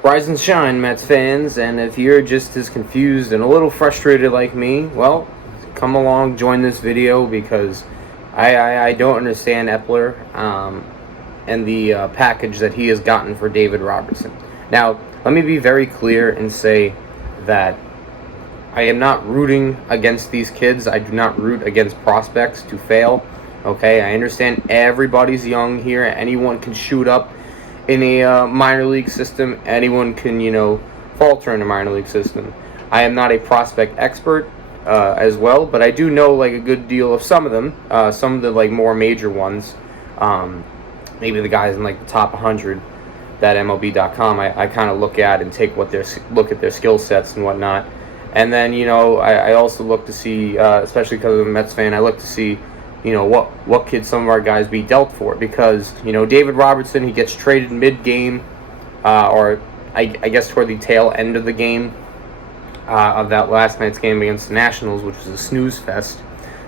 Rise and shine, Mets fans, and if you're just as confused and a little frustrated like me, well, come along, join this video because I don't understand Epler and the package that he has gotten for David Robertson. Now, let me be very clear and say that I am not rooting against these kids. I do not root against prospects to fail. Okay, I understand everybody's young here. Anyone can shoot up in a minor league system. Anyone can, falter in a minor league system. I am not a prospect expert as well, but I do know like a good deal of some of them. Some of the like more major ones. Maybe the guys in like the top 100 that MLB.com I kind of look at and take look at their skill sets and whatnot. And then I also look to see, especially because I'm a Mets fan, I look to see what could some of our guys be dealt for, because David Robertson, he gets traded mid-game, or I guess toward the tail end of the game of that last night's game against the Nationals, which was a snooze fest.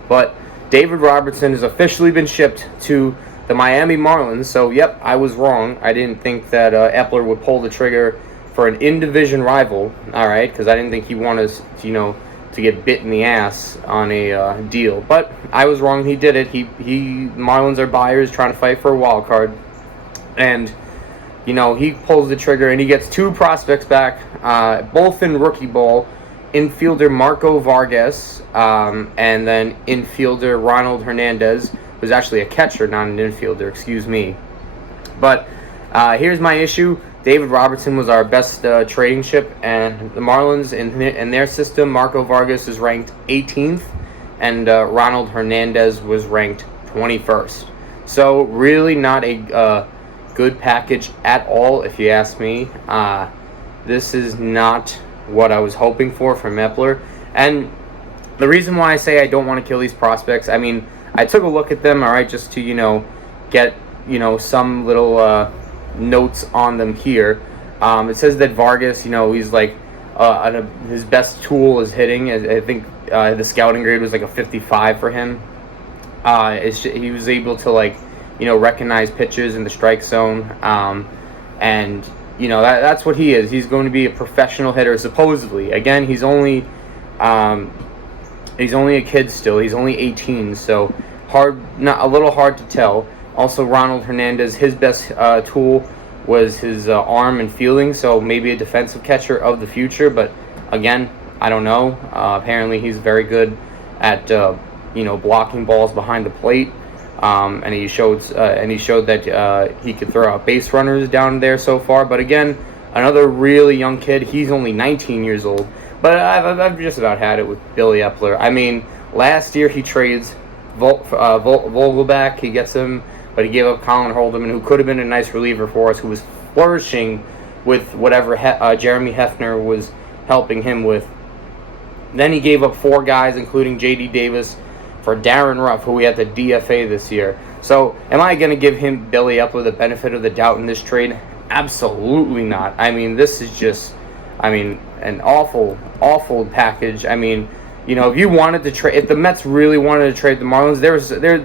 But David Robertson has officially been shipped to the Miami Marlins. So yep, I was wrong. I didn't think that Epler would pull the trigger for an in-division rival. All right, because I didn't think he wanted to get bit in the ass on a deal. But I was wrong. He did it. Marlins are buyers trying to fight for a wild card. And, he pulls the trigger and he gets two prospects back, both in rookie ball. Infielder Marco Vargas and then infielder Ronald Hernandez, who's actually a catcher, not an infielder, excuse me. But here's my issue. David Robertson was our best trading chip, and the Marlins, in their system, Marco Vargas is ranked 18th, and Ronald Hernandez was ranked 21st. So really not a good package at all, if you ask me. This is not what I was hoping for from Epler. And the reason why I say I don't want to kill these prospects, I mean, I took a look at them, all right, just to, get, some little notes on them here. It says that Vargas, he's like his best tool is hitting. I think the scouting grade was like a 55 for him. He was able to recognize pitches in the strike zone, and that's what he is. He's going to be a professional hitter supposedly. Again, he's only a kid still. He's only 18, so a little hard to tell. Also, Ronald Hernandez, his best tool was his arm and fielding, so maybe a defensive catcher of the future. But again, I don't know. Apparently, he's very good at blocking balls behind the plate, and he showed that he could throw out base runners down there so far. But again, another really young kid. He's only 19 years old. But I've just about had it with Billy Epler. I mean, last year he trades Vogelback. He gets him, but he gave up Colin Holderman, who could have been a nice reliever for us, who was flourishing with whatever Jeremy Hefner was helping him with. Then he gave up four guys, including J.D. Davis, for Darren Ruff, who we had to DFA this year. So am I going to give Billy Epler the benefit of the doubt in this trade? Absolutely not. I mean, this is just, an awful, awful package. I mean, if you wanted to trade, if the Mets really wanted to trade the Marlins,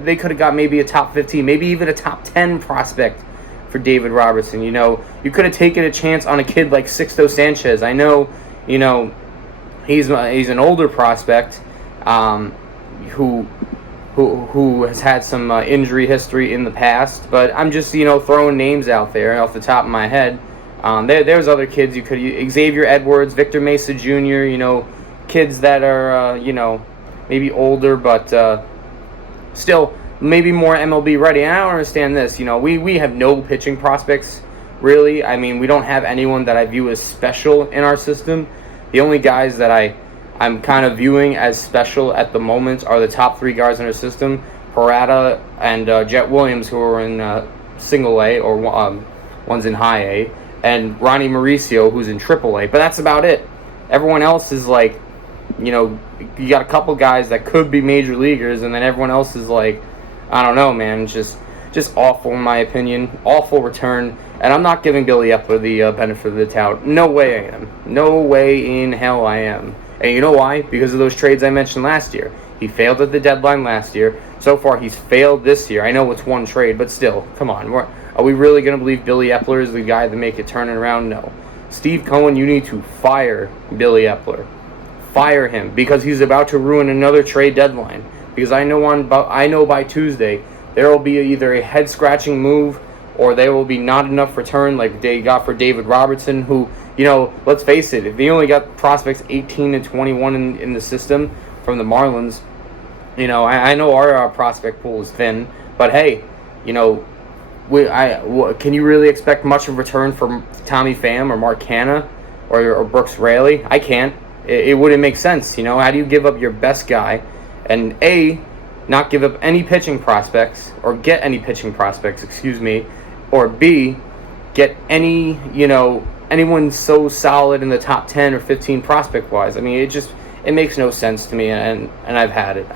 they could have got maybe a top 15, maybe even a top 10 prospect for David Robertson. You could have taken a chance on a kid like Sixto Sanchez. I know, he's an older prospect, who has had some injury history in the past, but I'm just throwing names out there off the top of my head. There's other kids you could, Xavier Edwards, Victor Mesa Jr., kids that are, maybe older, but still maybe more MLB ready. And I don't understand this. We have no pitching prospects, really. I mean, we don't have anyone that I view as special in our system. The only guys that I'm kind of viewing as special at the moment are the top three guys in our system, Parada and Jet Williams, who are in single A, or one's in high A, and Ronnie Mauricio, who's in triple A. But that's about it. Everyone else is like, you got a couple guys that could be major leaguers, and then everyone else is like, I don't know, man, just awful in my opinion. Awful return, and I'm not giving Billy Epler the benefit of the doubt. No way I am. No way in hell I am. And you know why? Because of those trades I mentioned last year. He failed at the deadline last year. So far, he's failed this year. I know it's one trade, but still, come on. Are we really going to believe Billy Epler is the guy to make it turn it around? No. Steve Cohen, you need to fire Billy Epler. Fire him, because he's about to ruin another trade deadline. Because I know by Tuesday there will be either a head-scratching move, or there will be not enough return like they got for David Robertson, who, let's face it, if they only got prospects 18 and 21 in the system from the Marlins, I know our prospect pool is thin, but hey, can you really expect much of return from Tommy Pham or Mark Canha or Brooks Raley? I can't. It wouldn't make sense. How do you give up your best guy and not give up any pitching prospects, or get any pitching prospects, or B, get anyone so solid in the top 10 or 15 prospect wise? I mean, it makes no sense to me, and I've had it.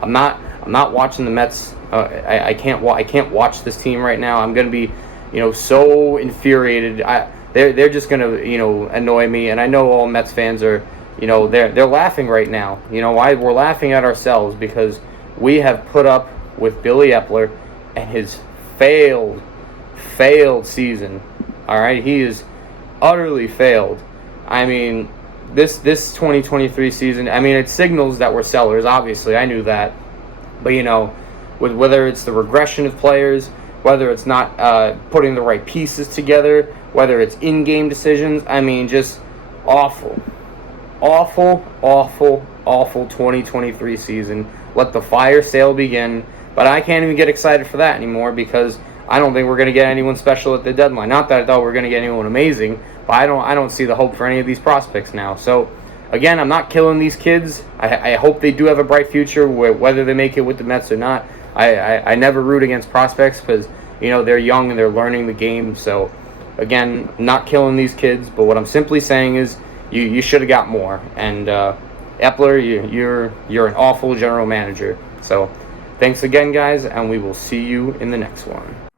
I'm not watching the Mets. I can't watch this team right now. I'm gonna be so infuriated. They're just gonna annoy me, and I know all Mets fans are they're laughing right now. Why? We're laughing at ourselves because we have put up with Billy Epler and his failed season. All right, he is utterly failed. I mean, this 2023 season, I mean, it signals that we're sellers. Obviously, I knew that, but with whether it's the regression of players, whether it's not putting the right pieces together, whether it's in-game decisions, I mean, just awful 2023 season. Let the fire sale begin. But I can't even get excited for that anymore, because I don't think we're going to get anyone special at the deadline. Not that I thought we were going to get anyone amazing, but I don't see the hope for any of these prospects now. So again, I'm not killing these kids. I hope they do have a bright future, whether they make it with the Mets or not. I never root against prospects, because they're young and they're learning the game. So again, I'm not killing these kids, but what I'm simply saying is you should have got more. And Epler, you're an awful general manager. So thanks again, guys, and we will see you in the next one.